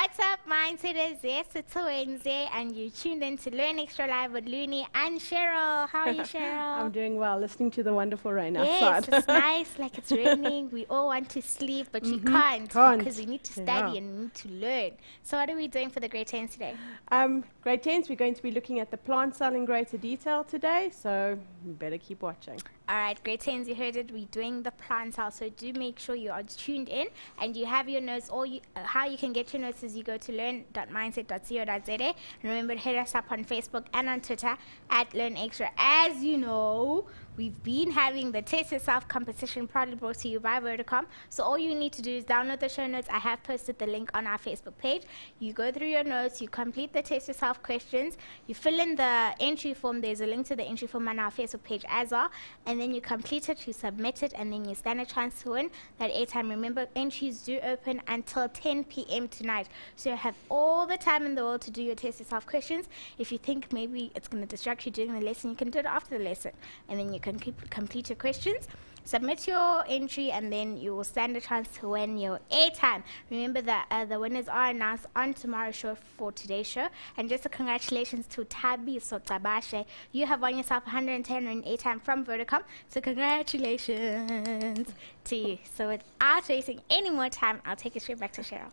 What's up, Mindsetters? Yes, it's a Wednesday, and you tuned in to Learn Extra Live with Looney and Cheryl. How are you, Cheryl? I'm doing well, listening to the wonderful rain yes, outside. it's nice, like it's raining. We all want to sleep, but we can't because we need to study and we need to learn. So what are we doing for the grade 10s today? Grade 10s, we're going to be looking at the plant cell in greater detail today, so you better keep watching. All right, grade 10s, you heard it. We're doing the plant cell, so do make sure you are tuned in and you have your notes. How you can get your notes is you go to learn.mindset.co.za. And remember to hit us up on Facebook and on Twitter at Learn Extra. As you know, we've been having the Test Yourself competition proudly brought to you by Vodacom. So all you need to do is download the show notes. I have posted the link on our Facebook page. You go through your notes, you complete the Test Yourself questions, you fill in the entry form. There's a link to the entry form on our Facebook page as well. And then you complete it, you submit it, and then you stand a chance to win that airtime. Remember, entries do open until 10 p.m. tonight. So you have all the time in the world to do your Test Yourself questions. If you think maybe it's going to distract you during the lesson, you can do it after the lesson. And then you can complete your questions, submit your entry, and then you will stand a chance to win your airtime. Remember that the winners are announced on tomorrow's show for today's show. And just a congratulations to Tabi Sotabashe. You have won yourself 110 in airtime from Vodacom. So congratulations to you. So without wasting any more time, I'll take it straight back to Cheryl.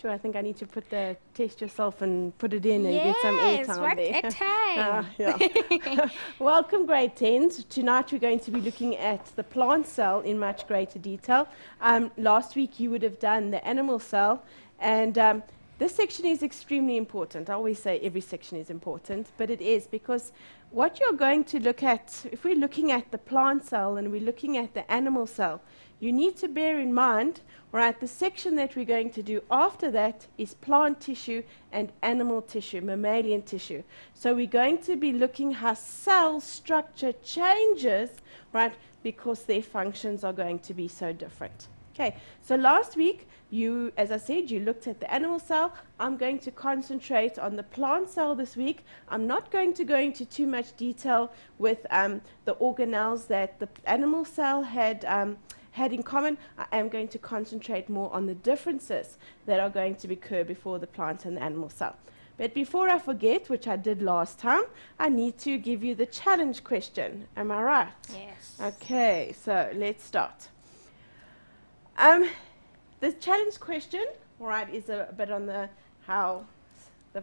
Sure, I think I need to put the test yourself and put it in and get some airtime there. Yes, what a time. Welcome, grade 10s. Tonight we're going to be looking at the plant cell in much greater detail. Last week you would have done the animal cell, and this section is extremely important. I always say every section is important, but it is because what you're going to look at, if we're looking at the plant cell and we're looking at the animal cell, you need to bear in mind, right, the section that we're going to do after that is plant tissue and animal tissue, mammalian tissue. So we're going to be looking how cell structure changes, right, because their functions are going to be so different. Okay, so last week, as I said, you looked at the animal cell. I'm going to concentrate on the plant cell this week. I'm not going to go into too much detail with the organelles that the animal cell had in common. I am going to concentrate more on the differences that are going to occur before the plant and the animal cell. But before I forget, which I did last time, I need to give you the challenge question. Am I right? Yes. Okay, so let's start. The challenge question, all right, is a bit on how the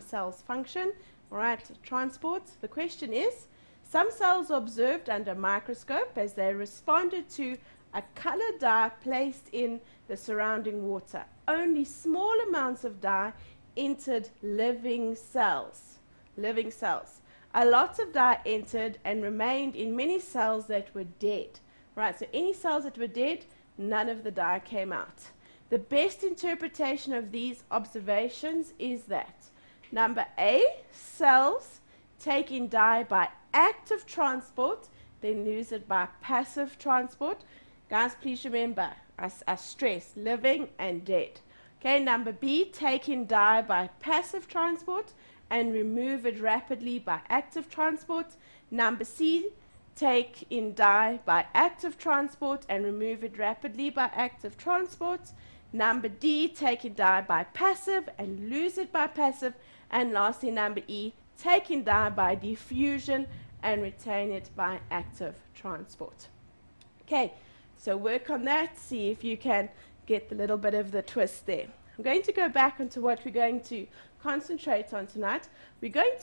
cells function, all right, transport. The question is, some cells are observed under a microscope as they responded to a colored dye placed in the surrounding water. Only small amounts of dye entered living cells. Living cells. A lot of dye entered and remained in many cells that were dead. Right, so any cells that were dead, none of the dye came out. The best interpretation of these observations is that number A, cells take in dye by active transport, then lose it by passive transport. Guys, please remember, I stress living and dead. Okay, number B, take in dye by passive transport and remove it rapidly by active transport. Number C, take in dye by active transport and remove it rapidly by active transport. Number D, take in dye by passive and lose it by passive. And lastly, number E, take in dye by diffusion and retain it by active transport. Okay, so work on that, see if you can get a little bit of the twist there. I'm going to go back into what we're going to concentrate on tonight.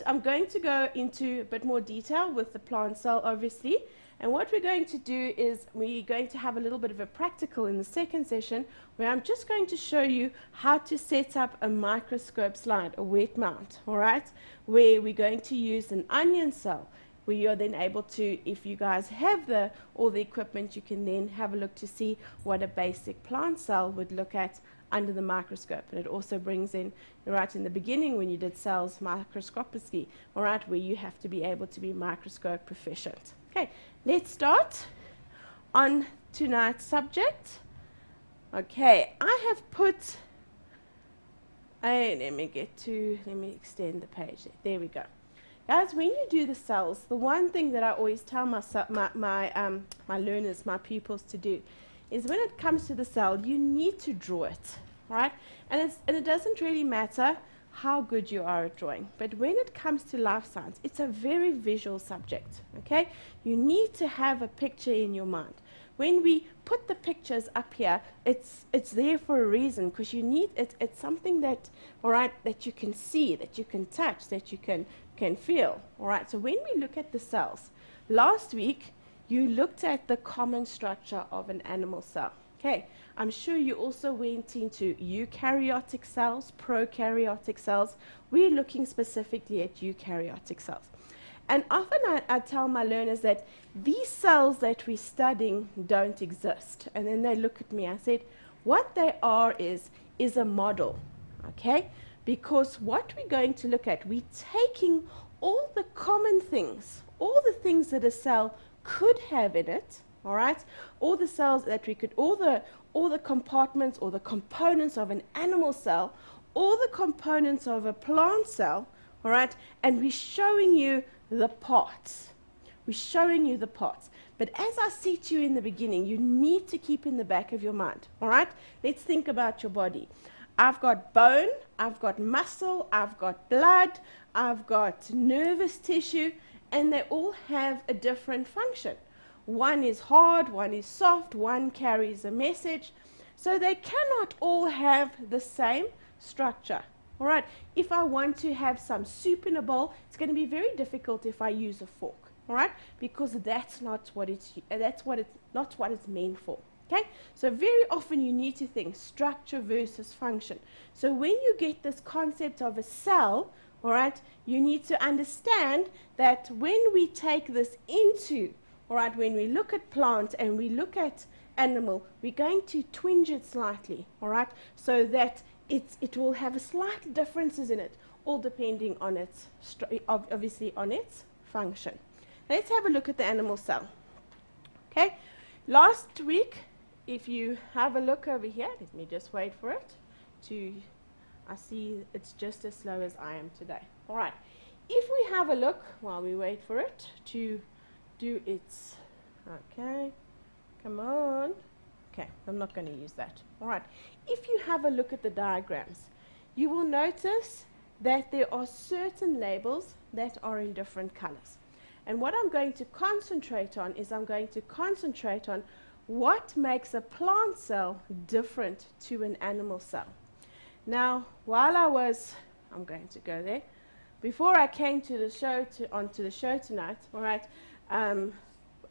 I'm going to go into a bit more detail with the plant cell, obviously. And what we're going to do is we're going to have a little bit of a practical in the second session where I'm just going to show you how to set up a microscope slide, a wet mount, all right, where we're going to use an onion cell, where you're then able to, if you guys have all the equipment, you can then have a look to see what a basic plant cell would look at under the microscope. And it also brings in, right in the beginning when you did cells microscopically, all right, where you have to be able to be microscope proficient. Okay, let's start on tonight's subject. Okay, I have put, let me extend the page. There we go. Guys, when you do the cells, the one thing that I always tell my learners, my pupils to do, is when it comes to the cell, you need to draw it. all right? And it doesn't really matter how good you are at drawing, but when it comes to life science, it's a very visual subject, okay? You need to have a picture in your mind. When we put the pictures up here, it's there for a reason, because you need it's something that, all right, that you can see, that you can touch, that you can feel, all right? So when we look at the cells, last week you looked at the common structure of an animal cell. Okay, I'm sure you also went into eukaryotic cells, prokaryotic cells. We're looking specifically at eukaryotic cells. And often I tell my learners that these cells that we're studying don't exist. And then they look at me. I said, what they are is a model, okay? Because what we're going to look at, we're taking all the common things, all the things that a cell could have in it, all right, all the cells that we could, all the compartments or the components of an animal cell, all the components of a plant cell, all right, and we're showing you the parts. We're showing you the parts. But as I said to you in the beginning, you need to keep in the back of your mind, all right? Let's think about your body. I've got bone, I've got muscle, I've got blood, I've got nervous tissue, and they all have a different function. One is hard, one is soft, one carries a message. So they cannot all have the same structure. All right, if I want to have some soup in a bowl, it's going to be very difficult if I use a fork. All right, because that's not what it's meant for. Okay, so very often you need to think structure versus function. So when you get this concept of a cell, all right, you need to understand that when we take this into, all right, when we look at plant and we look at animal, we're going to twinge it slightly, all right, so that it will have a slight differences in it, all depending on its, obviously on its function. Let's have a look at the animal cell. Okay, last week, if you have a look over here, let me just wait for it to, I see it's just as slow as I am today. All right, if we have a look while we wait for it to do its, okay, come on. Okay, I'm not going to use that. All right, if you have a look at the diagrams, you will notice that there are certain labels that are in different colors. And what I'm going to concentrate on is I'm going to concentrate on what makes a plant cell different to an animal cell. Now, while I'm going to go there, before I came to the show, onto the show tonight, all right,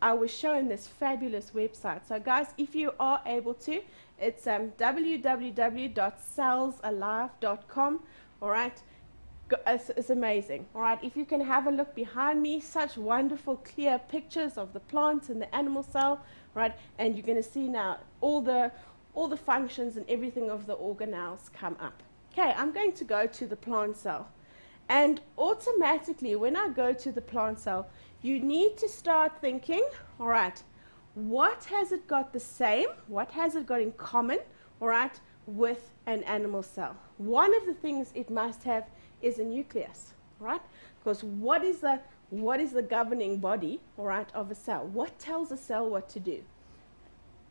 I was shown this fabulous website. So guys, if you are able to, it's www.cellsalive.com, all right. It's amazing, all right. If you can have a look behind me, such wonderful clear pictures of the plant and the animal cell, right, and you're going to see now all the functions and everything of the organelles come up. Okay, I'm going to go to the plant cell, and automatically when I go to the plant cell, you need to start thinking, all right, what has it got the same, what has it got in common, all right, with an animal cell? One of the things it must have is a nucleus, right? Because what is the governing body, all right, of a cell? What tells a cell what to do?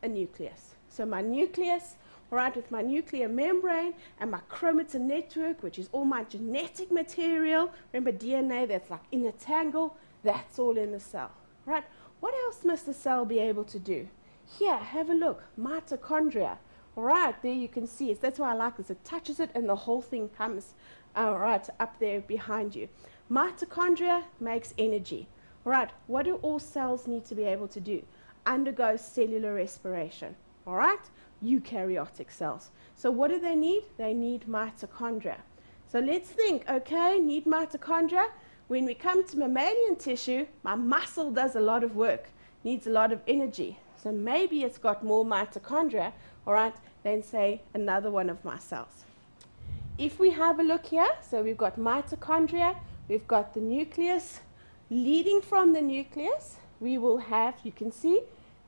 A nucleus. So my nucleus, all right, with my nuclear membrane and my chromatin network, which is all my genetic material. Remember DNA, that's like in a tangle, that's all in the cell, right? What else must the cell be able to do? Here, have a look, mitochondria. All right, there you can see it. That's why I like this. It touches it and the whole thing comes right up there behind you. Mitochondria makes energy. All right, what do all cells need to be able to do? Undergo cellular respiration. All right, eukaryotic cells. So what do they need? They need mitochondria. So let's think, okay, need mitochondria. When we come to mammalian tissue, my muscle does a lot of work, needs a lot of energy. So maybe it's got more mitochondria, all right, than say another one of my cells. If we have a look here, so we've got mitochondria, we've got the nucleus. Leading from the nucleus, we will have, you can see,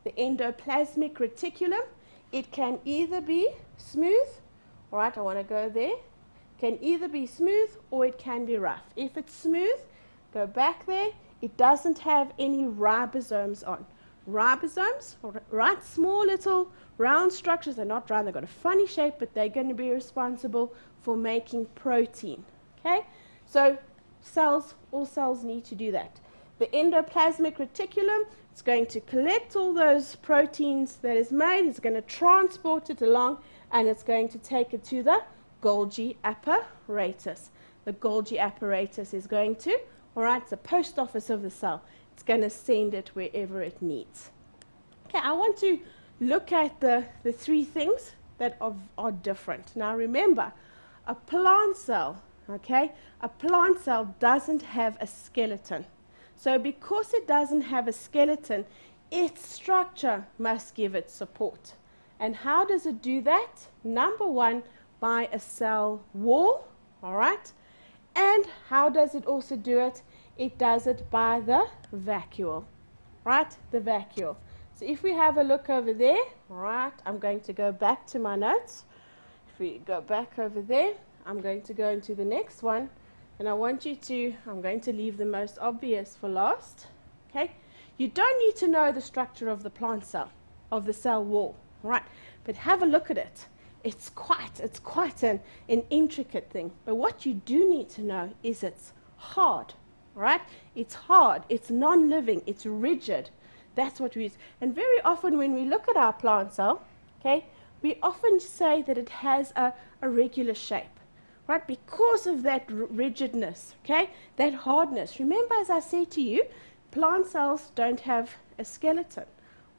the endoplasmic reticulum. It can either be smooth, all right, I want to go there, can either be smooth or it can be rough. If it's smooth, go back there, it doesn't have any ribosomes on. ribosomes, right? Small little round structures. They're not round, they've got a funny shape, but they're going to be responsible for making protein. Okay? So cells, all cells need to do that. The endoplasmic reticulum, it's going to collect all those proteins that is made, it's going to transport it along, and it's going to take it to the Golgi apparatus. The Golgi apparatus is going to, all right, it's the post office of the cell. It's going to send it wherever it needs. Okay, I want to look at the three things that are different. Now remember, a plant cell, okay, a plant cell doesn't have a skeleton. So because it doesn't have a skeleton, its structure must give it support. And how does it do that? Number one, by a cell wall, all right? And how does it also do it? It does it by the vacuole, right? The vacuole. So if we have a look over there, right, I'm going to go back to my notes. If we go back over there, I'm going to go into the next one. And I want you to, I'm going to leave the most obvious for last, okay? You don't need to know the structure of the plant cell, of the cell wall, all right? But have a look at it. It's quite an intricate thing. But what you do need to know is it's hard, all right? It's hard, it's non-living, it's rigid. That's what we use. And very often when we look at our plant cell, okay, we often say that it has a regular shape. Right, because of that rigidness, okay, that hardness. Remember, as I said to you, plant cells don't have a skeleton,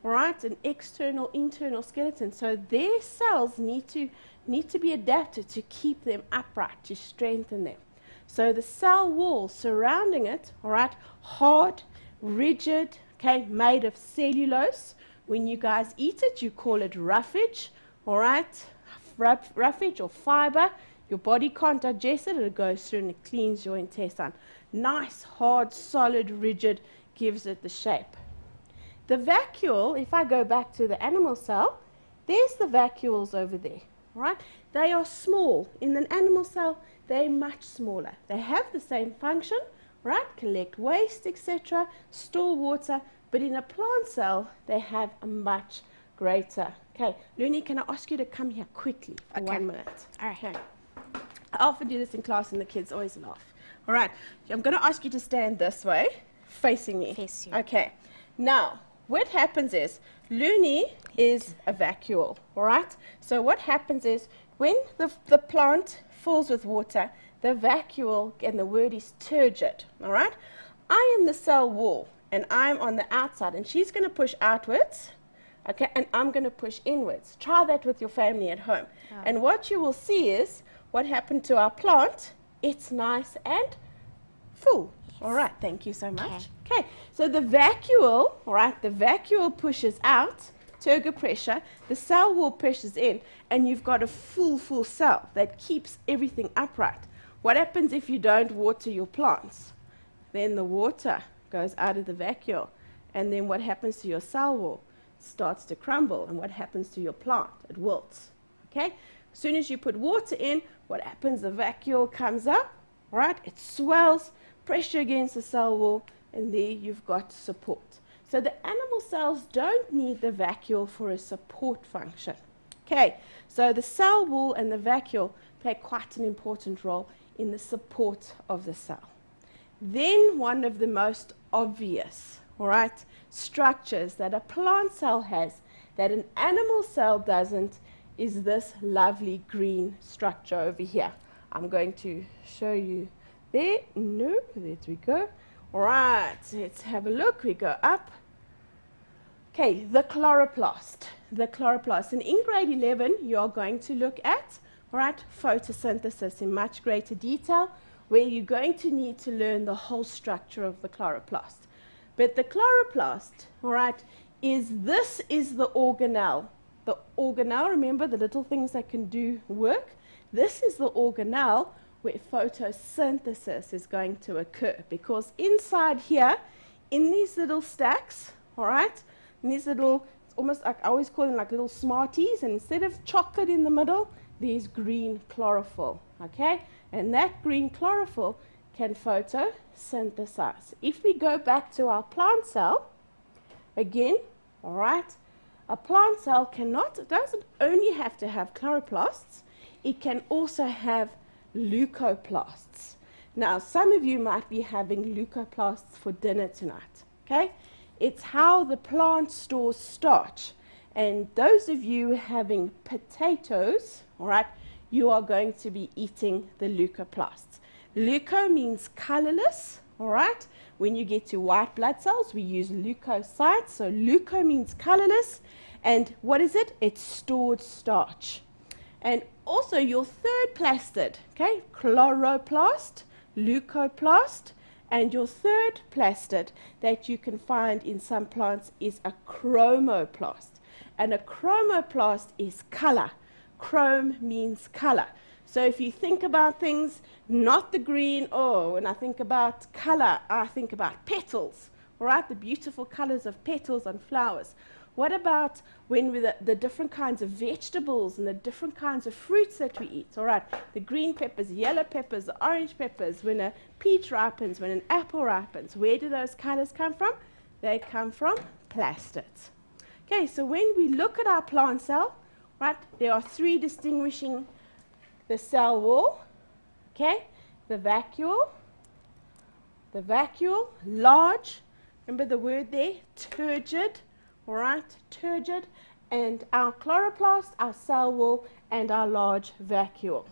all right, an external, internal skeleton. So their cells need to be adapted to keep them upright, to strengthen them. So the cell wall surrounding it, all right, hard, rigid, okay, made of cellulose. When you guys eat it, you call it roughage, all right, roughage or fiber. Your body can't digest it, it goes through and it cleans your intestine. Nice, hard, solid, rigid, gives it the shape. The vacuole, if I go back to the animal cell, there's the vacuoles over there, right? They are small. In an animal cell, they're much smaller. They have the same function, right? Collect waste, etc., store water, but in a plant cell, they have a much greater. Okay, Luni, can I ask you to come here quickly for 1 minute? All right. Okay. I often do this in class and the kids always laugh. All right, I'm going to ask you to stand this way, facing me. Face you. Okay, now what happens is, Luni is a vacuole, all right? So what happens is, when the plant fills with water, the vacuole, and the word is turgid, all right? I am the cell wall, and I'm on the outside, and she's going to push outwards, okay, and I'm going to push inwards. Try that with your family at home. Oh. And what you will see is, what happened to our plant? It's nice and full. Yes. All right, thank you so much. Okay, so the vacuole, all right, the vacuole pushes out, turgor pressure, the cell wall pushes in, and you've got a full cell that keeps everything upright. What happens if you don't water your plants? Then the water goes out of the vacuole, and then what happens to your cell wall? It starts to crumble, and what happens to your plant? It wilts, okay? As soon as you put water in, what happens? The vacuole comes up, right? It swells, pressure against the cell wall, and there you've got support. So the animal cells don't need the vacuole for a support function. Okay, so the cell wall and the vacuole play quite an important role in the support of the cell. Then one of the most obvious, all right, structures that a plant cell has that an animal cell doesn't is this lovely green structure over here. I'm going to show you there. No, there we go. All right, let's have a look. We go up. Okay, the chloroplast. The chloroplast. And in grade 11, you are going to look at, all right, photosynthesis in much greater detail, where you're going to need to learn the whole structure of the chloroplast. But the chloroplast, all right, this is the organelle. The organelle, remember the little things that can do work? This is the organelle where photosynthesis is going to occur, because inside here, in these little stacks, all right, in these little, it's almost like, I always call them like little Smarties, and instead of chocolate in the middle, there's green chlorophyll, okay? And that green chlorophyll can photosynthesize. If we go back to our plant cell, again, All right. A plant cell doesn't only have to have chloroplasts, it can also have leucoplasts. Now, some of you might be having leucoplasts for dinner tonight, okay? It's how the plant stores starch. And those of you having potatoes, all right, you are going to be eating the leucoplasts. Leuco means colorless, all right? When you get to white blood cells, we use leukocytes. So leuco means colorless. And what is it? It's stored starch. And also your third plastid, okay, chloroplast, leucoplast, and your third plastid that you can find in some plants is a chromoplast. And a chromoplast is color. Chrome means color. So if you think about things, not the green, when I think about color, I think about petals, all right, the beautiful colors of petals on flowers. What about when the different kinds of vegetables and the different kinds of fruits that we eat? All right, the green peppers, yellow peppers, the orange peppers, when a peach ripens, when an apple ripens, where do those colors come from? They come from plastids. Okay, so when we look at our plant cell, right, there are three distinguishing: the cell wall, okay, the vacuole, large, remember the word there, turgid, all right, turgid, and our chloroplast, our cell wall, and our large vacuole.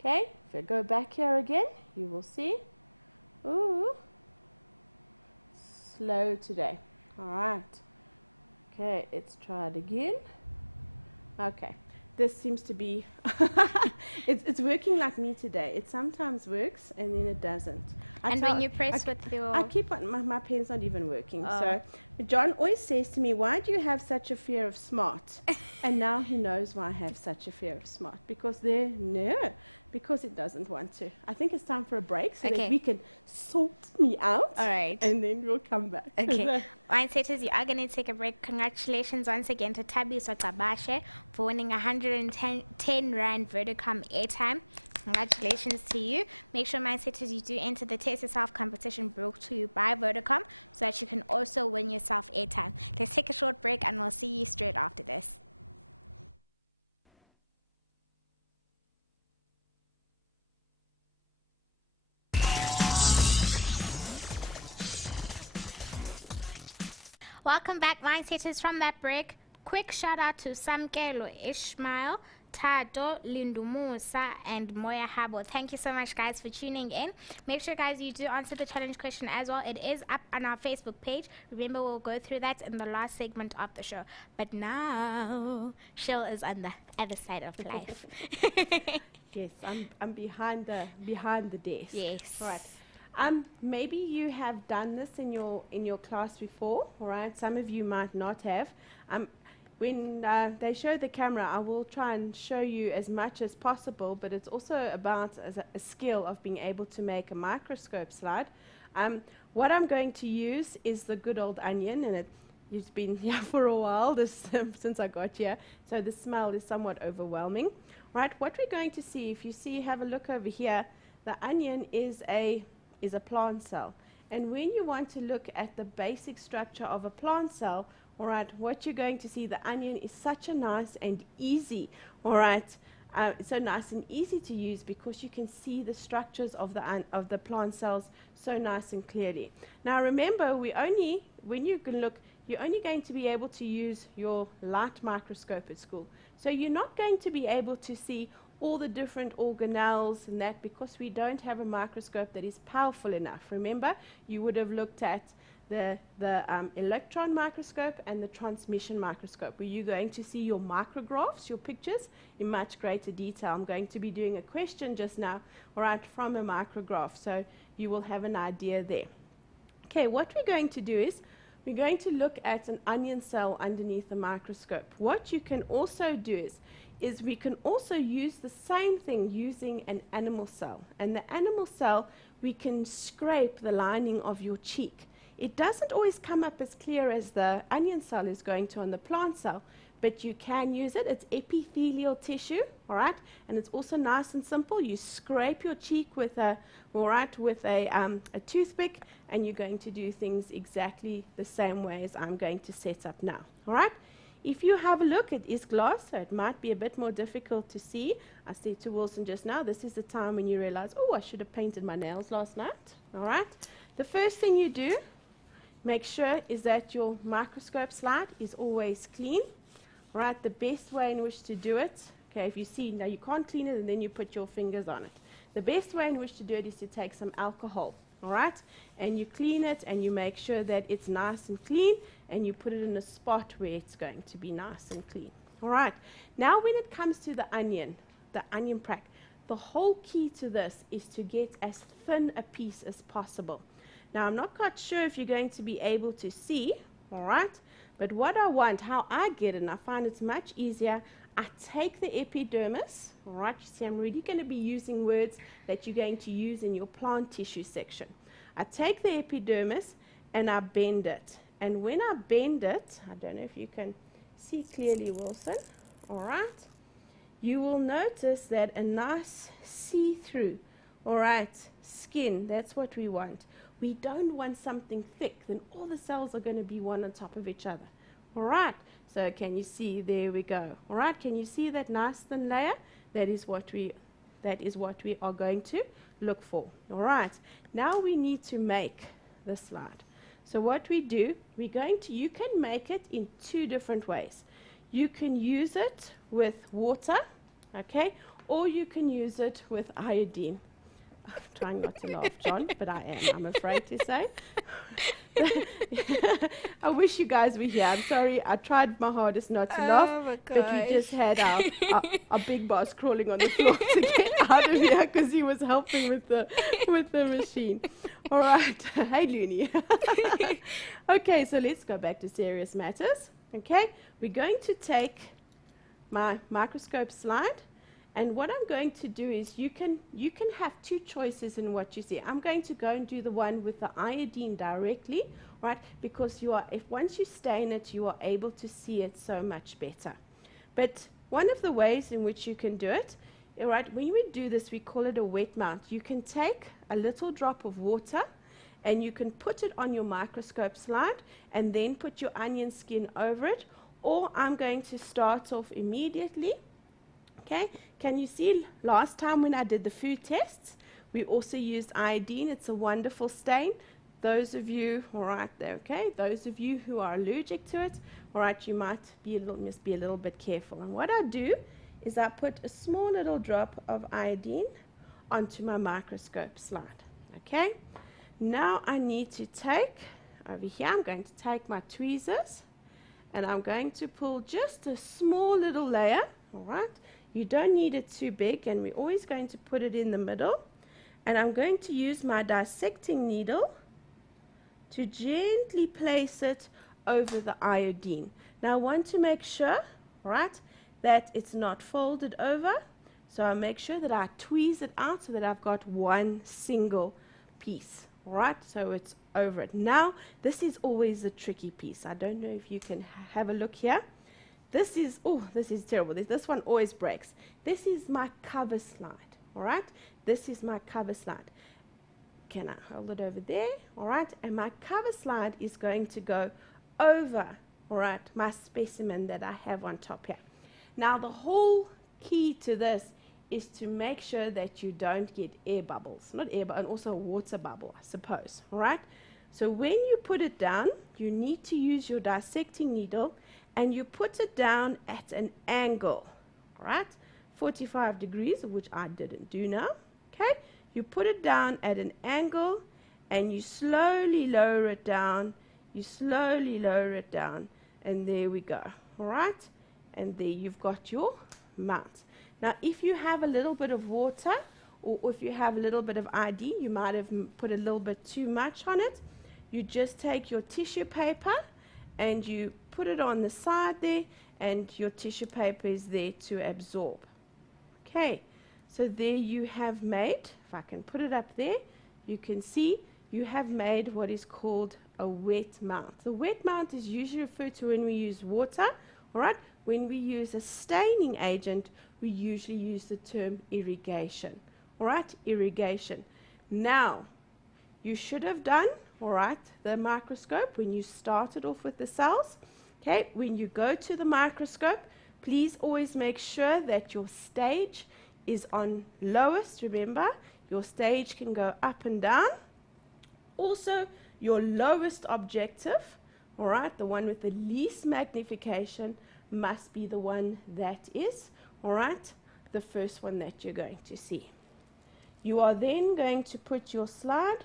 Okay, if I go back here again, you will see, ooh, slow today, all right. Okay, let's try it again. Okay, this seems to be, it's working like me today. It sometimes works and then it doesn't. And when you press with your... I keep on, my pen's not even working. So John always says to me, why do you have such a fear of smart? And now he knows why I have such a fear of smart. Because because it doesn't want to. I think it's time for a break so that we can sort me out. All right. And then we'll come back. Okay. Mindsetters, you are going to take a break. Congratulations once again to Tabi Sotabashe for winning 110 Rand Vodacom airtime. Congratulations to you. Make sure, Mindsetters, you do enter the Taste Yourself competition brought to you by Vodacom so that you can also win yourself airtime. Let's take a short break and we'll see you straight after this. Welcome back, Mindsetters, from that break. Quick shout out to Samkelo Ishmael, Tado, Lindumusa, and Moya Habo. Thank you so much, guys, for tuning in. Make sure, guys, you do answer the challenge question as well. It is up on our Facebook page. Remember, we'll go through that in the last segment of the show. But now, Shell is on the other side of life. Yes, I'm behind the desk. Yes. All right. Maybe you have done this in your class before, all right? Some of you might not have. When they show the camera, I will try and show you as much as possible, but it's also about a skill of being able to make a microscope slide. What I'm going to use is the good old onion, and it's been here for a while since I got here, so the smell is somewhat overwhelming. Right? What we're going to see, if you see, have a look over here, the onion is a plant cell. And when you want to look at the basic structure of a plant cell, all right, what you're going to see, the onion is such a nice and easy, all right, so nice and easy to use because you can see the structures of the plant cells so nice and clearly. Now remember, when you can look, you're only going to be able to use your light microscope at school. So you're not going to be able to see all the different organelles and that because we don't have a microscope that is powerful enough. Remember, you would have looked at the electron microscope and the transmission microscope, where you're going to see your micrographs, your pictures, in much greater detail. I'm going to be doing a question just now, all right, from a micrograph, so you will have an idea there. Okay, what we're going to do is we're going to look at an onion cell underneath the microscope. What you can also do is we can also use the same thing using an animal cell. And the animal cell, we can scrape the lining of your cheek. It doesn't always come up as clear as the onion cell is going to on the plant cell, but you can use it. It's epithelial tissue, all right? And it's also nice and simple. You scrape your cheek with a toothpick, and you're going to do things exactly the same way as I'm going to set up now, all right? If you have a look, it is glass, so it might be a bit more difficult to see. I said to Wilson just now, this is the time when you realize, oh, I should have painted my nails last night, all right? The first thing you do, make sure is that your microscope slide is always clean, all right? The best way in which to do it, okay, if you see, now you can't clean it and then you put your fingers on it. The best way in which to do it is to take some alcohol, all right? And you clean it and you make sure that it's nice and clean, and you put it in a spot where it's going to be nice and clean. All right. Now when it comes to the onion prac, the whole key to this is to get as thin a piece as possible. Now I'm not quite sure if you're going to be able to see, all right? But what I want, how I get it, and I find it's much easier, I take the epidermis, all right? You see, I'm really going to be using words that you're going to use in your plant tissue section. I take the epidermis and I bend it. And when I bend it, I don't know if you can see clearly, Wilson, all right, you will notice that a nice see-through, all right, skin, that's what we want. We don't want something thick, then all the cells are going to be one on top of each other, all right. So can you see, there we go, all right, can you see that nice thin layer? That is what we are going to look for, all right. Now we need to make the slide. So what we do, you can make it in two different ways. You can use it with water, okay, or you can use it with iodine. I'm trying not to laugh, John, but I am, I'm afraid to say. I wish you guys were here. I'm sorry, I tried my hardest not to laugh, but we just had our big boss crawling on the floor to get out of here because he was helping with the machine. All right, hey Looney. Okay, so let's go back to serious matters. Okay, we're going to take my microscope slide, and what I'm going to do is you can have two choices in what you see. I'm going to go and do the one with the iodine directly, right? Because once you stain it, you are able to see it so much better. But one of the ways in which you can do it, all right, when we do this, we call it a wet mount. You can take a little drop of water and you can put it on your microscope slide and then put your onion skin over it, or I'm going to start off immediately. Okay, can you see last time when I did the food tests, we also used iodine. It's a wonderful stain. Those of you, all right, okay, those of you who are allergic to it, all right, you must be a little bit careful. And what I do is I put a small little drop of iodine onto my microscope slide, okay? Now I need to take, over here, I'm going to take my tweezers and I'm going to pull just a small little layer, all right? You don't need it too big, and we're always going to put it in the middle. And I'm going to use my dissecting needle to gently place it over the iodine. Now I want to make sure, right, that it's not folded over. So I make sure that I tweeze it out so that I've got one single piece, all right? So it's over it. Now, this is always the tricky piece. I don't know if you can have a look here. This is terrible. This one always breaks. This is my cover slide, all right? This is my cover slide. Can I hold it over there? All right, and my cover slide is going to go over, all right, my specimen that I have on top here. Now, the whole key to this is to make sure that you don't get air bubbles, not air, but and also a water bubble, I suppose, all right? So when you put it down, you need to use your dissecting needle and you put it down at an angle, all right? 45 degrees, which I didn't do now, okay? You put it down at an angle and you slowly lower it down. You slowly lower it down, and there we go, all right? And there you've got your mount. Now, if you have a little bit of water or if you have a little bit of ID, you might have put a little bit too much on it. You just take your tissue paper and you put it on the side there, and your tissue paper is there to absorb. Okay, so there you have made, if I can put it up there, you can see you have made what is called a wet mount. The wet mount is usually referred to when we use water, All right? When we use a staining agent, we usually use the term irrigation. All right? Irrigation. Now, you should have done, all right, the microscope when you started off with the cells. Okay? When you go to the microscope, please always make sure that your stage is on lowest. Remember, your stage can go up and down. Also, your lowest objective, all right, the one with the least magnification, must be the one that is, all right, the first one that you're going to see. You are then going to put your slide,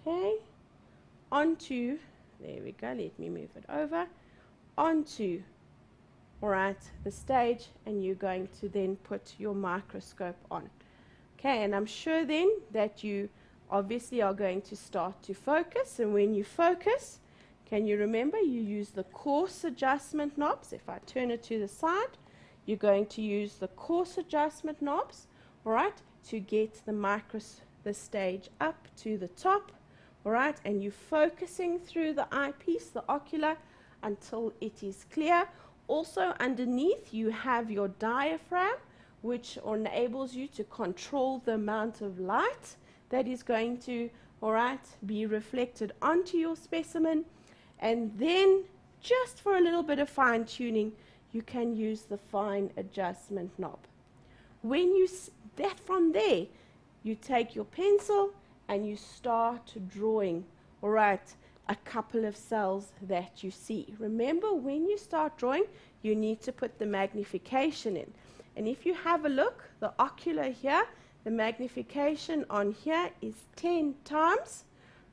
okay, onto, there we go, let me move it over, onto, all right, the stage, and you're going to then put your microscope on. Okay, and I'm sure then that you obviously are going to start to focus, and when you focus, can you remember you use the coarse adjustment knobs? If I turn it to the side, you're going to use the coarse adjustment knobs, all right, to get the stage up to the top, all right, and you're focusing through the eyepiece, the ocular, until it is clear. Also underneath you have your diaphragm, which enables you to control the amount of light that is going to, all right, be reflected onto your specimen. And then, just for a little bit of fine tuning, you can use the fine adjustment knob. When you from there, you take your pencil and you start drawing, all right, a couple of cells that you see. Remember, when you start drawing, you need to put the magnification in. And if you have a look, the ocular here, the magnification on here is 10 times.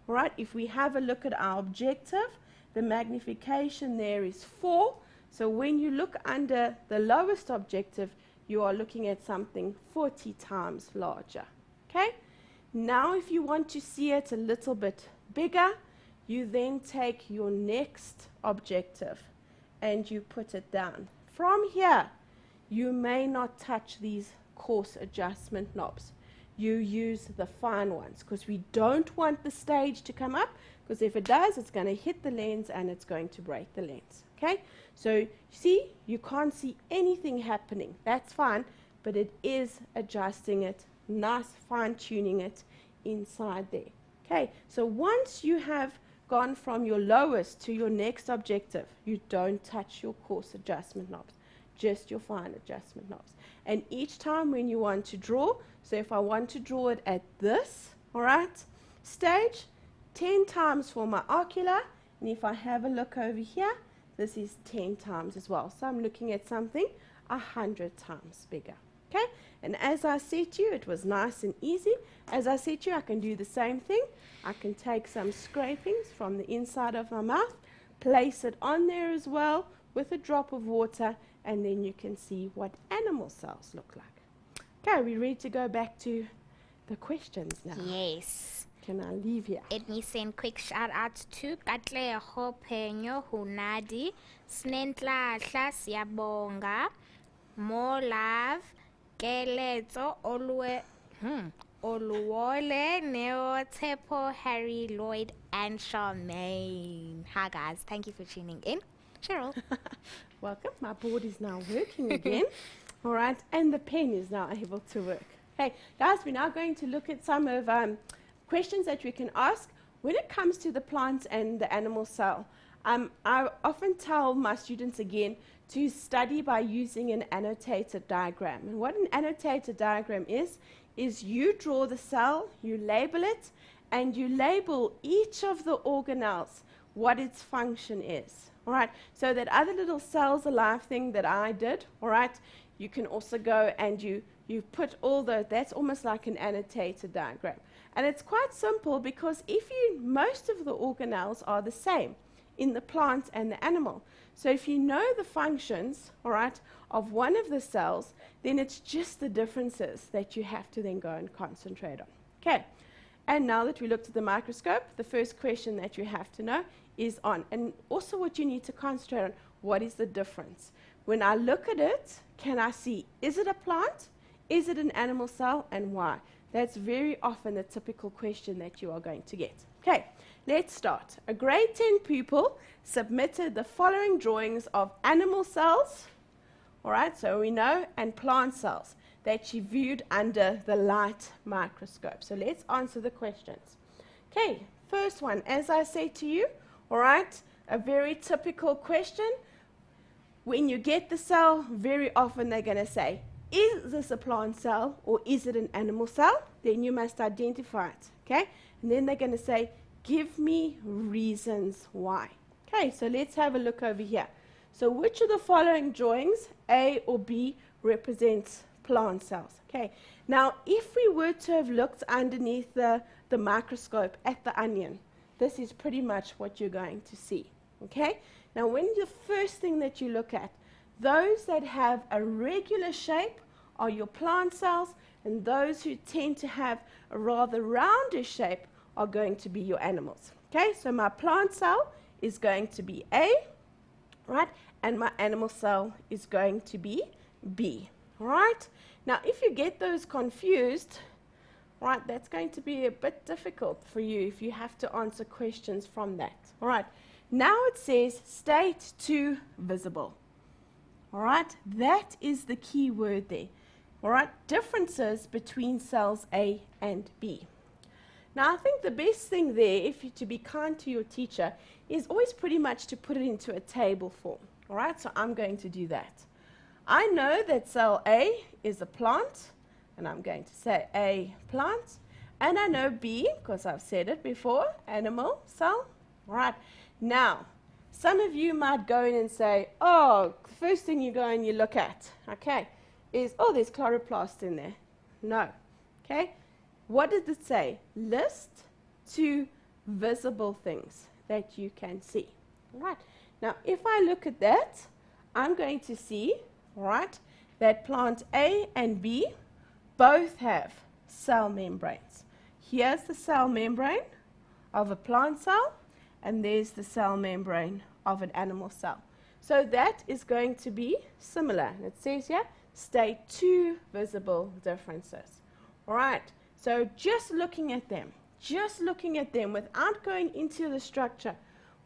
All right, if we have a look at our objective, the magnification there is 4. So when you look under the lowest objective, you are looking at something 40 times larger. Okay? Now if you want to see it a little bit bigger, you then take your next objective and you put it down. From here, you may not touch these coarse adjustment knobs. You use the fine ones because we don't want the stage to come up, because if it does, it's going to hit the lens and it's going to break the lens. Okay? So, see, you can't see anything happening. That's fine, but it is adjusting it, nice fine-tuning it inside there. Okay? So once you have gone from your lowest to your next objective, you don't touch your coarse adjustment knobs, just your fine adjustment knobs. And each time when you want to draw, so if I want to draw it at this, all right, stage, 10 times for my ocular, and if I have a look over here, this is 10 times as well. So I'm looking at something 100 times bigger. Okay? And as I said to you, it was nice and easy. As I said to you, I can do the same thing. I can take some scrapings from the inside of my mouth, place it on there as well with a drop of water, and then you can see what animal cells look like. Okay, we're ready to go back to the questions now. Yes. Can I leave here? Let me send quick shout outs to Katle Hopenyo Hunadi, Snentlahla Siyabonga, More Love, Keletso Oluwole, Neo Tepo, Harry Lloyd, and Charmaine. Hi guys, thank you for tuning in. Cheryl. Welcome. My board is now working again. All right, and the pen is now able to work. Okay, guys, we're now going to look at some of questions that we can ask when it comes to the plant and the animal cell. I often tell my students again to study by using an annotated diagram. And what an annotated diagram is you draw the cell, you label it, and you label each of the organelles what its function is. All right, so that other little cells alive thing that I did, all right, you can also go and you put all the, that's almost like an annotated diagram. And it's quite simple because most of the organelles are the same in the plant and the animal. So if you know the functions, all right, of one of the cells, then it's just the differences that you have to then go and concentrate on. Okay, and now that we looked at the microscope, the first question that you have to know is on, and also what you need to concentrate on, what is the difference? When I look at it, can I see, is it a plant? Is it an animal cell, and why? That's very often the typical question that you are going to get. Okay, let's start. A grade 10 pupil submitted the following drawings of animal cells, all right, so we know, and plant cells that she viewed under the light microscope. So let's answer the questions. Okay, first one, as I say to you, all right, a very typical question. When you get the cell, very often they're going to say, is this a plant cell or is it an animal cell? Then you must identify it, okay? And then they're going to say, give me reasons why. Okay, so let's have a look over here. So which of the following drawings, A or B, represents plant cells? Okay, now if we were to have looked underneath the microscope at the onion, this is pretty much what you're going to see. Okay, now when the first thing that you look at, those that have a regular shape are your plant cells, and those who tend to have a rather rounder shape are going to be your animals. Okay, so my plant cell is going to be A, right, and my animal cell is going to be B. All right, now if you get those confused, right, that's going to be a bit difficult for you if you have to answer questions from that. All right, now it says state 2 visible. All right, that is the key word there. All right, differences between cells A and B. Now, I think the best thing there, if you to be kind to your teacher, is always pretty much to put it into a table form. All right, so I'm going to do that. I know that cell A is a plant, and I'm going to say A plant. And I know B, because I've said it before, animal cell. All right, now, some of you might go in and say, oh, the first thing you go and you look at, okay, is, oh, there's chloroplasts in there. No, okay. What did it say? List 2 visible things that you can see. All right. Now, if I look at that, I'm going to see, all right, that plant A and B both have cell membranes. Here's the cell membrane of a plant cell, and there's the cell membrane of an animal cell. So that is going to be similar. It says here, state 2 visible differences. All right. So just looking at them without going into the structure,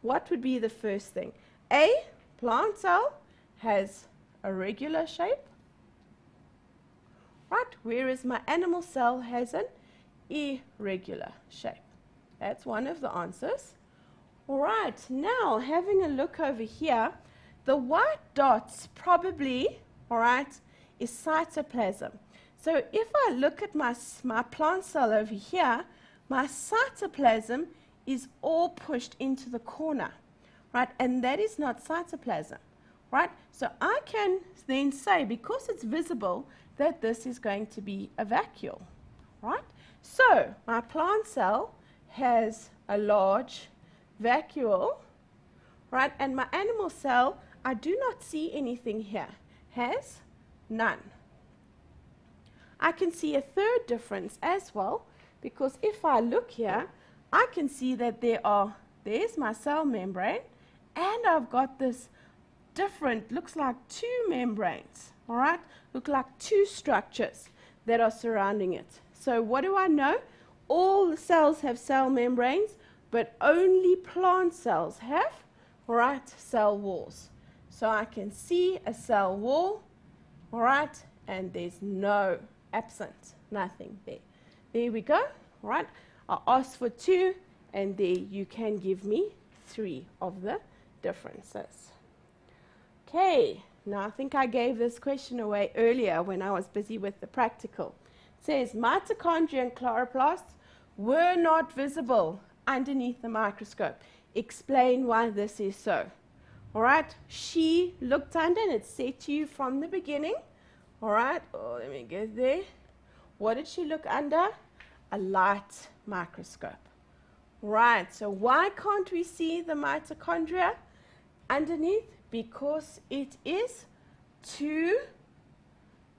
what would be the first thing? A, plant cell, has a regular shape, right? Whereas my animal cell has an irregular shape. That's one of the answers. All right, now having a look over here, the white dots probably, all right, is cytoplasm. So if I look at my plant cell over here, my cytoplasm is all pushed into the corner, right? And that is not cytoplasm, right? So I can then say, because it's visible, that this is going to be a vacuole, right? So my plant cell has a large vacuole, right? And my animal cell, I do not see anything here, has none. I can see a third difference as well, because if I look here, I can see that there's my cell membrane, and I've got this different, looks like 2 membranes, all right? Look like 2 structures that are surrounding it. So what do I know? All the cells have cell membranes, but only plant cells have, all right, cell walls. So I can see a cell wall, all right, and there's no absent, nothing there. There we go, all right. I asked for 2, and there you can give me 3 of the differences. Okay, now I think I gave this question away earlier when I was busy with the practical. It says mitochondria and chloroplasts were not visible underneath the microscope. Explain why this is so. All right, she looked under, and it said to you from the beginning. All right, oh, let me get there. What did she look under? A light microscope. Right, so why can't we see the mitochondria underneath? Because it is too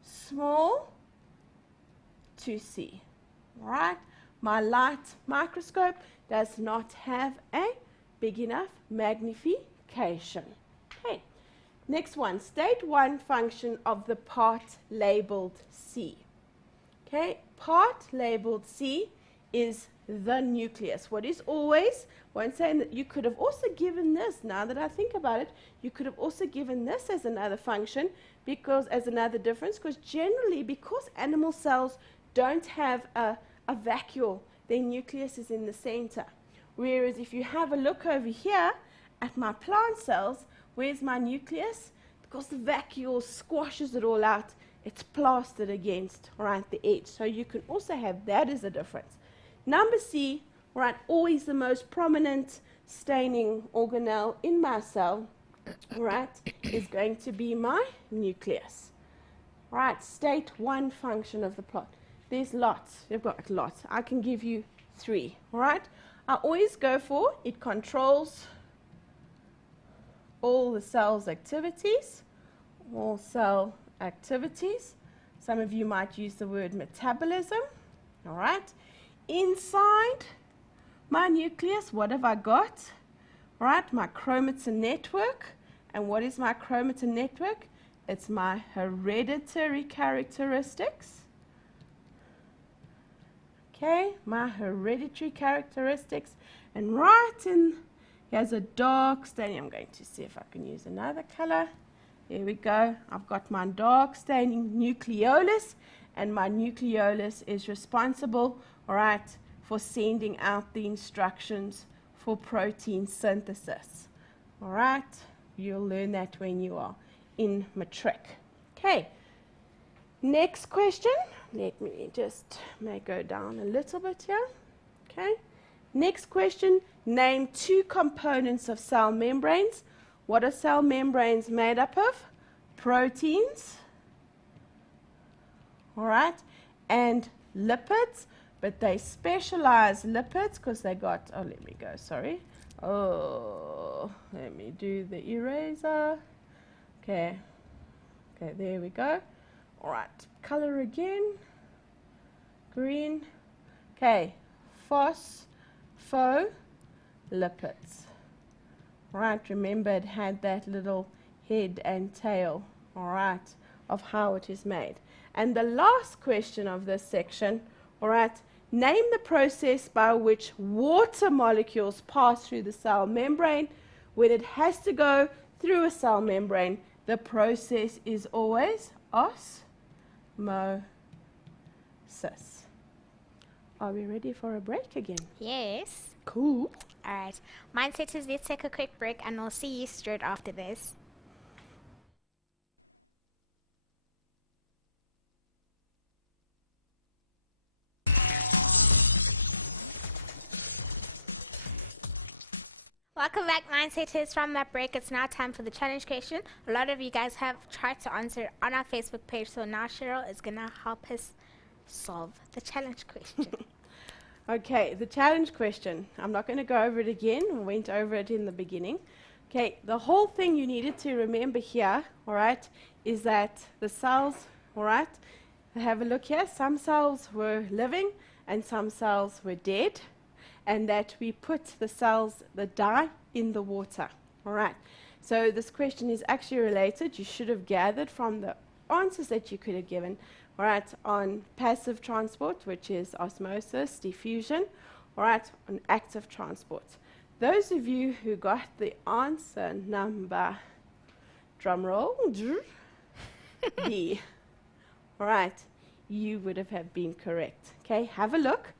small to see. Right, my light microscope does not have a big enough magnification. Okay. Next one, state 1 function of the part labeled C. Okay, part labeled C is the nucleus. What is always, one saying that you could have also given this, now that I think about it, you could have also given this as another function, because as another difference, because generally, because animal cells don't have a vacuole, their nucleus is in the center. Whereas if you have a look over here at my plant cells, where's my nucleus? Because the vacuole squashes it all out, it's plastered against, right, the edge. So you can also have that as a difference. Number C, right, always the most prominent staining organelle in my cell, right, is going to be my nucleus. Right, state one function of the plot. There's lots. You've got lots. I can give you 3. All right. I always go for it controls all the cell's activities, all cell activities. Some of you might use the word metabolism. All right. Inside my nucleus, what have I got? All right, my chromatin network. And what is my chromatin network? It's my hereditary characteristics. Okay, my hereditary characteristics. And right in, here's a dark staining. I'm going to see if I can use another color. There we go. I've got my dark staining nucleolus. And my nucleolus is responsible, all right, for sending out the instructions for protein synthesis. All right, you'll learn that when you are in matric. Okay, next question. Let me just go down a little bit here. Okay, next question. Name 2 components of cell membranes. What are cell membranes made up of? Proteins, all right, and lipids, but they specialize lipids because they got, oh, let me go, sorry. Oh, let me do the eraser. Okay, okay, there we go. All right, color again, green. Okay, phospholipids. All right, remember it had that little head and tail, all right, of how it is made. And the last question of this section, all right, name the process by which water molecules pass through the cell membrane. When it has to go through a cell membrane, the process is always osmosis. Are we ready for a break again? Yes. Cool. All right. Mindset is let's take a quick break and we'll see you straight after this. Welcome back, Mindsetters. From that break, it's now time for the challenge question. A lot of you guys have tried to answer it on our Facebook page, so now Cheryl is going to help us solve the challenge question. Okay, the challenge question. I'm not going to go over it again. We went over it in the beginning. Okay, the whole thing you needed to remember here, all right, is that the cells, all right, have a look here. Some cells were living and some cells were dead. And that we put the cells, the dye, in the water. All right. So this question is actually related. You should have gathered from the answers that you could have given, all right, on passive transport, which is osmosis, diffusion, all right, on active transport. Those of you who got the answer number, drum roll, B, all right, you would have been correct. Okay, have a look.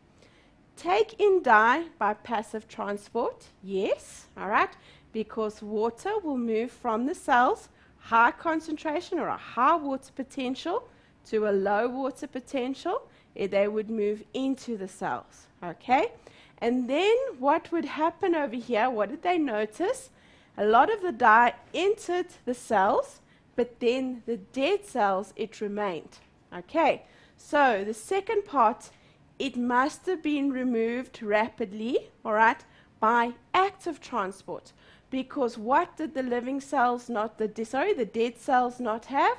Take in dye by passive transport, yes, all right, because water will move from the cells, high concentration or a high water potential to a low water potential. They would move into the cells, okay? And then what would happen over here, what did they notice? A lot of the dye entered the cells, but then the dead cells, it remained, okay? So the second part, it must have been removed rapidly, all right, by active transport. Because what did the living cells not, the dead cells not have?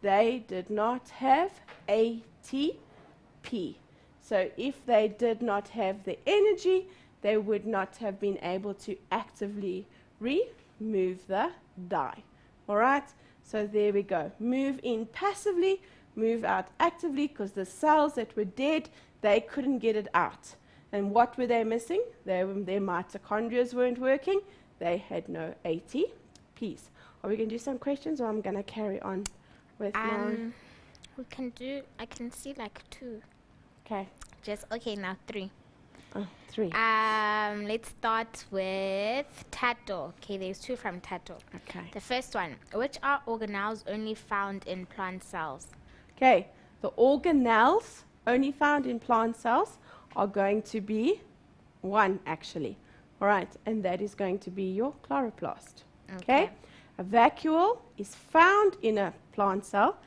They did not have ATP. So if they did not have the energy, they would not have been able to actively remove the dye. All right, so there we go. Move in passively, move out actively, because the cells that were dead, they couldn't get it out. And what were they missing? Their mitochondria weren't working. They had no ATPs. Are we going to do some questions, or I'm going to carry on with my... We can do, I can see like 2. Okay. Okay, now 3. Oh, 3. Let's start with Tato. Okay, there's 2 from Tato. Okay. The first one, which are organelles only found in plant cells? Okay, the organelles only found in plant cells are going to be 1, actually. All right, and that is going to be your chloroplast. Okay. A vacuole is found in a plant cell,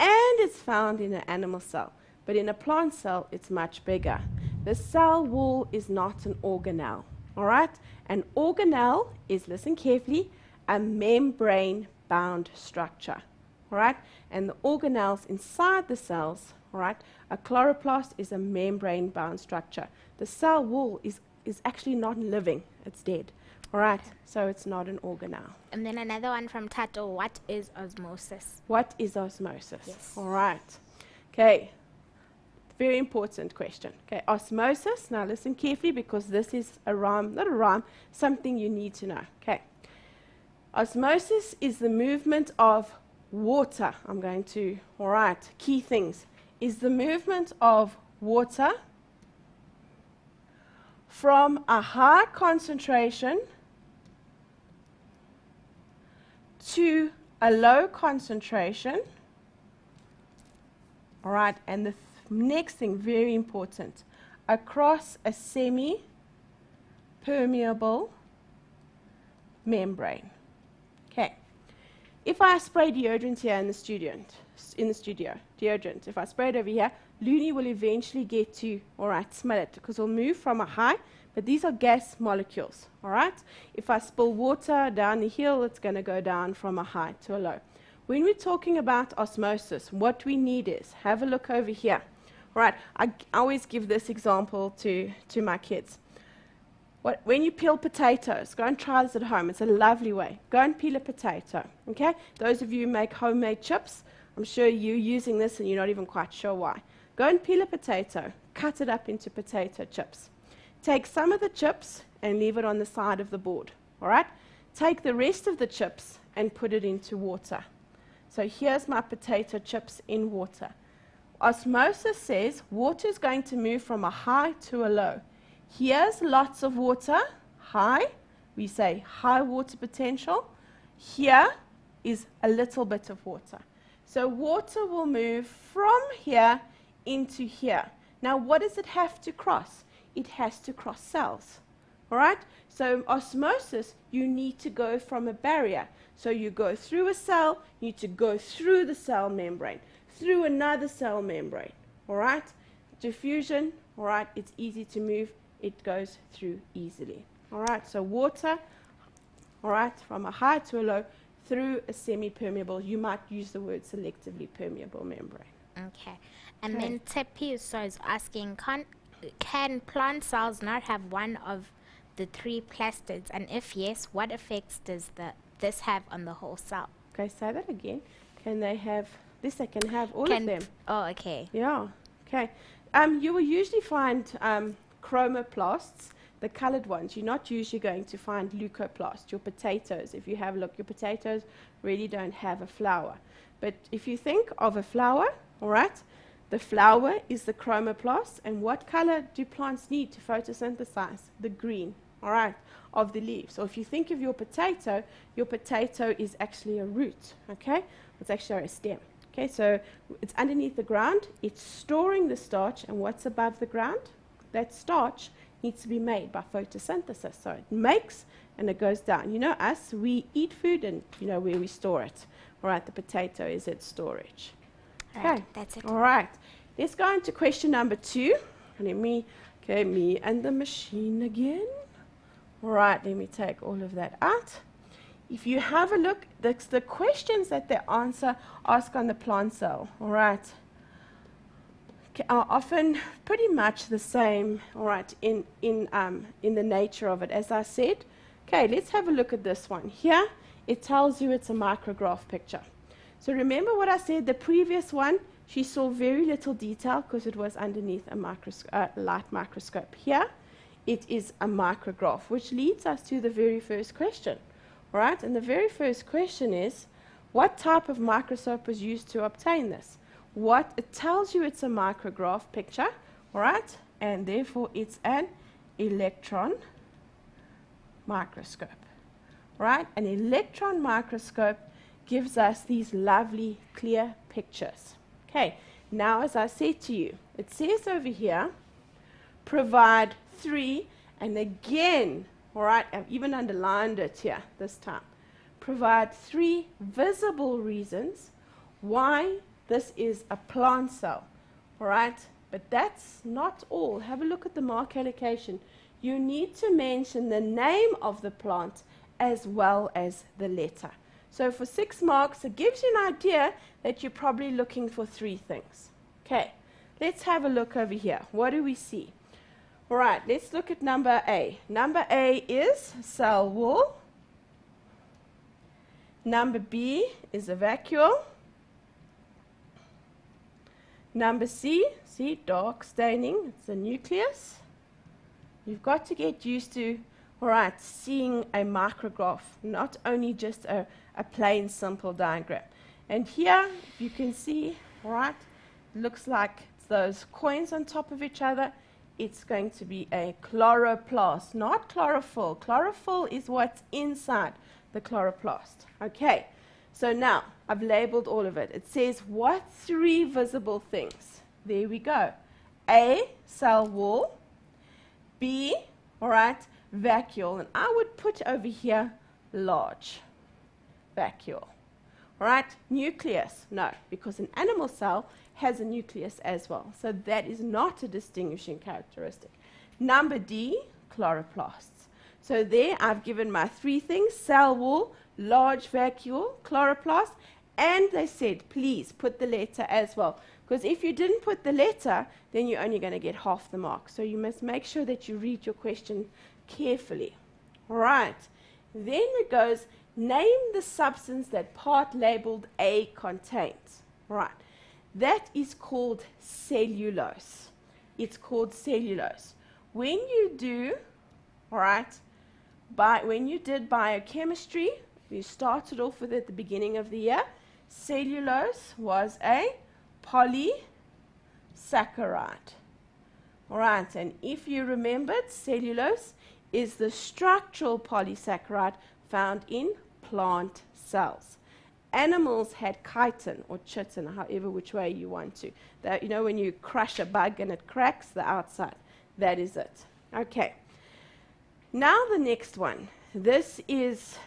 and it's found in an animal cell. But in a plant cell, it's much bigger. The cell wall is not an organelle. All right? An organelle is, listen carefully, a membrane-bound structure. All right? And the organelles inside the cells, all right, a chloroplast is a membrane-bound structure. The cell wall is actually not living. It's dead. All right? So it's not an organelle. And then another one from Tato, what is osmosis? What is osmosis? Yes. All right. Okay. Very important question. Okay, osmosis. Now listen carefully, because this is a rhyme, not a rhyme, something you need to know. Okay. Osmosis is the movement of water. I'm going to, all right, key things. Is the movement of water from a high concentration to a low concentration. All right, and the next thing, very important, across a semi-permeable membrane. Okay. If I spray deodorant here in the studio, deodorant, if I spray it over here, Looney will eventually get to, all right, smell it, because it'll move from a high, but these are gas molecules, all right? If I spill water down the hill, it's going to go down from a high to a low. When we're talking about osmosis, what we need is, have a look over here. All right, I always give this example to my kids. When you peel potatoes, go and try this at home. It's a lovely way. Go and peel a potato, okay? Those of you who make homemade chips, I'm sure you're using this and you're not even quite sure why. Go and peel a potato, cut it up into potato chips. Take some of the chips and leave it on the side of the board, all right? Take the rest of the chips and put it into water. So here's my potato chips in water. Osmosis says water is going to move from a high to a low. Here's lots of water, high. We say high water potential. Here is a little bit of water. So water will move from here into here. Now, what does it have to cross? It has to cross cells. All right? So osmosis, you need to go from a barrier. So you go through a cell, you need to go through the cell membrane, through another cell membrane. All right? Diffusion, all right, it's easy to move. It goes through easily. All right, so water, all right, from a high to a low, through a semi-permeable, you might use the word selectively permeable membrane. Okay. And then Tepi is asking, can plant cells not have one of the 3 plastids? And if yes, what effects does this have on the whole cell? Okay, say that again. Can they have this? They can have all of them. Oh, okay. Yeah. Okay. You will usually find chromoplasts, the colored ones. You're not usually going to find leucoplasts. Your potatoes, if you have a look, your potatoes really don't have a flower. But if you think of a flower, all right, the flower is the chromoplast. And what color do plants need to photosynthesize? The green, all right, of the leaves. So if you think of your potato is actually a root, okay? It's actually a stem. Okay, so it's underneath the ground. It's storing the starch. And what's above the ground? That starch needs to be made by photosynthesis. So it makes and it goes down. You know us, we eat food and you know where we store it. All right, the potato is its storage. Okay, that's it. All right, let's go into question number 2. Me and the machine again. All right, let me take all of that out. If you have a look, the questions that they ask on the plant cell, all right, are often pretty much the same, all right, in the nature of it, as I said. Okay, let's have a look at this one. Here, it tells you it's a micrograph picture. So remember what I said, the previous one, She saw very little detail because it was underneath a light microscope. Here, it is a micrograph, which leads us to the very first question. All right, and the very first question is, what type of microscope was used to obtain this? It tells you it's a micrograph picture, all right, and therefore it's an electron microscope. Right? An electron microscope gives us these lovely clear pictures. Okay, now as I said to you, it says over here, provide 3, and again, all right, I've even underlined it here this time. Provide 3 visible reasons why this is a plant cell. All right, but that's not all. Have a look at the mark allocation. You need to mention the name of the plant as well as the letter. So for 6 marks, it gives you an idea that you're probably looking for 3 things. Okay, let's have a look over here. What do we see? All right, let's look at number A. Number A is cell wall. Number B is a vacuole. Number C, see, dark staining, it's a nucleus. You've got to get used to, all right, seeing a micrograph, not only just a plain simple diagram. And here, you can see, all right, looks like those coins on top of each other. It's going to be a chloroplast, not chlorophyll. Chlorophyll is what's inside the chloroplast. Okay, so now I've labeled all of it. It says what 3 visible things? There we go. A, cell wall. B, all right, vacuole. And I would put over here large vacuole. All right, nucleus. No, because an animal cell has a nucleus as well. So that is not a distinguishing characteristic. Number D, chloroplasts. So there I've given my 3 things: cell wall, large vacuole, chloroplast, and they said, please put the letter as well. Because if you didn't put the letter, then you're only going to get half the mark. So you must make sure that you read your question carefully. All right. Then it goes, name the substance that part labeled A contains. All right. That is called cellulose. It's called cellulose. When you do, all right, when you did biochemistry, you started off with it at the beginning of the year, cellulose was a polysaccharide. All right, and if you remembered, cellulose is the structural polysaccharide found in plant cells. Animals had chitin or chitin, however which way you want to. That, you know, when you crush a bug and it cracks the outside, that is it. Okay. Now the next one. This is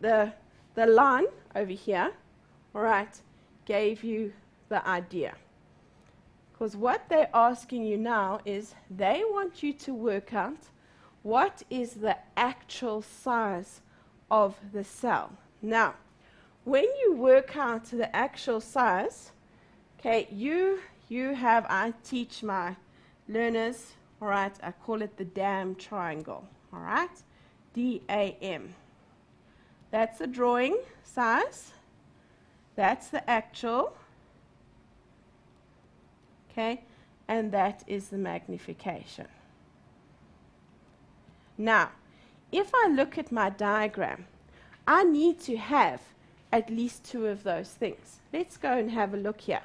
the line over here, all right, gave you the idea. Because what they're asking you now is they want you to work out what is the actual size of the cell. Now, when you work out the actual size, okay, I teach my learners, all right, I call it the DAM triangle, all right, DAM. That's the drawing size. That's the actual, okay, and that is the magnification. Now, if I look at my diagram, I need to have at least 2 of those things. Let's go and have a look here.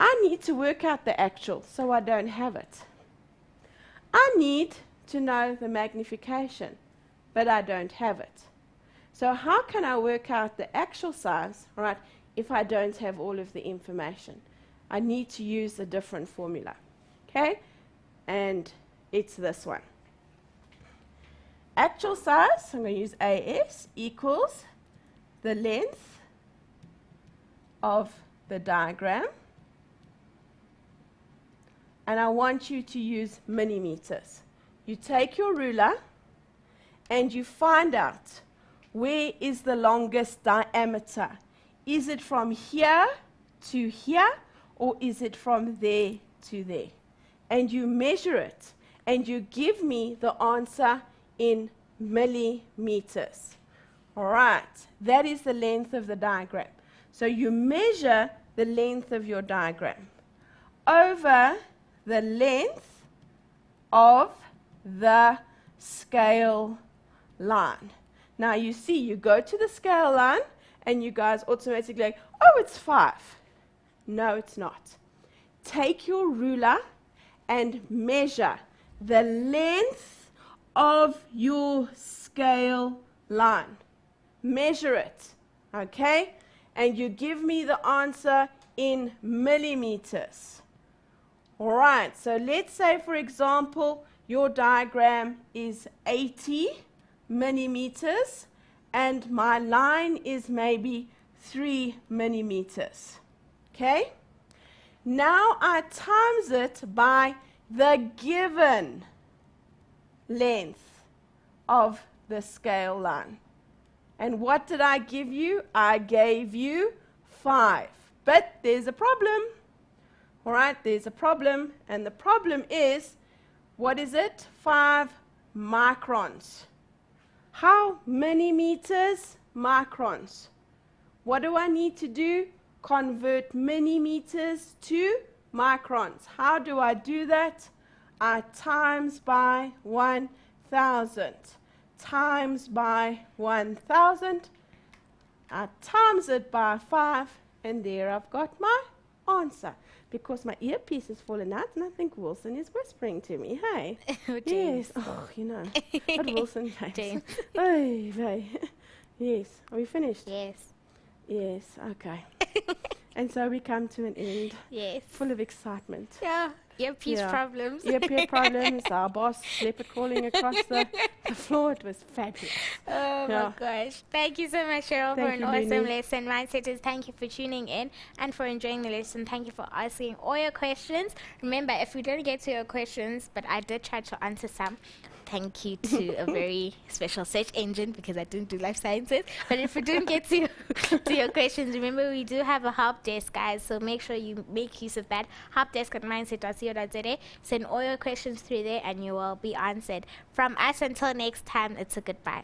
I need to work out the actual, so I don't have it. I need to know the magnification, but I don't have it. So how can I work out the actual size, right, if I don't have all of the information? I need to use a different formula, okay? And it's this one. Actual size, I'm going to use AS, equals the length of the diagram. And I want you to use millimeters. You take your ruler and you find out where is the longest diameter. Is it from here to here, or is it from there to there? And you measure it, and you give me the answer in millimeters. All right, that is the length of the diagram. So you measure the length of your diagram over the length of the scale line. Now you see, you go to the scale line and you guys automatically like, oh, it's 5. No, it's not. Take your ruler and measure the length of your scale line. Measure it, okay? And you give me the answer in millimeters. All right, so let's say, for example, your diagram is 80 millimeters and my line is maybe 3 millimeters. Okay? Now I times it by the given length of the scale line. And what did I give you? I gave you 5. But there's a problem. All right, there's a problem. And the problem is, what is it? 5 microns. How many meters? Microns. What do I need to do? Convert millimeters to microns. How do I do that? I times by 1,000. Times by 1,000. I times it by 5, and there I've got my answer. Because my earpiece has fallen out, and I think Wilson is whispering to me. Hey, yes, oh, you know, but Wilson, James. Oy vey. Yes, are we finished? Yes. Yes, okay. And so we come to an end. Yes. Full of excitement. Yeah. Earpiece problems. Earpiece problems. Our boss leopard crawling across the floor. It was fabulous. Oh my gosh. Thank you so much, Cheryl, for an awesome lesson. Mindsetters, thank you for tuning in and for enjoying the lesson. Thank you for asking all your questions. Remember, if we didn't get to your questions, but I did try to answer some, thank you to a very special search engine because I didn't do life sciences. But if we didn't get to your questions, remember we do have a help desk, guys. So make sure you make use of that. helpdesk@mindset.co.za. Send all your questions through there and you will be answered. From us until next time, it's a goodbye.